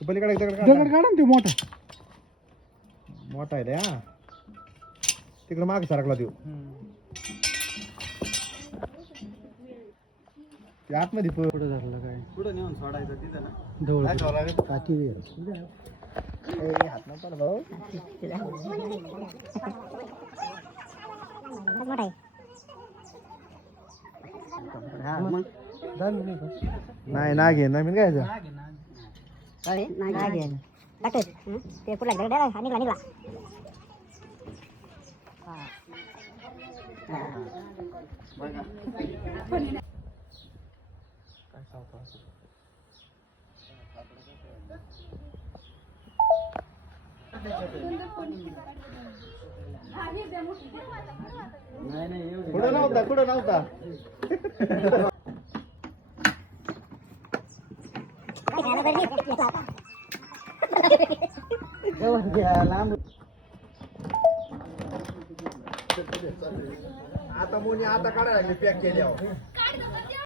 पलीकडे दगड काढा ना ते मोठा. मोठा आहे रे हा. तिकडे मागे सारखला देऊ ते आतमध्ये पुढे धरला काय पुढे नेऊन सोडायचं तिथं ना ढवळ टाकी हात नव्हता ना भाऊ नाही ना घे ना मी काय ते पुढला निघला निघला कुठं नव्हता आता मोनी आता काढायला पॅक केल्यावर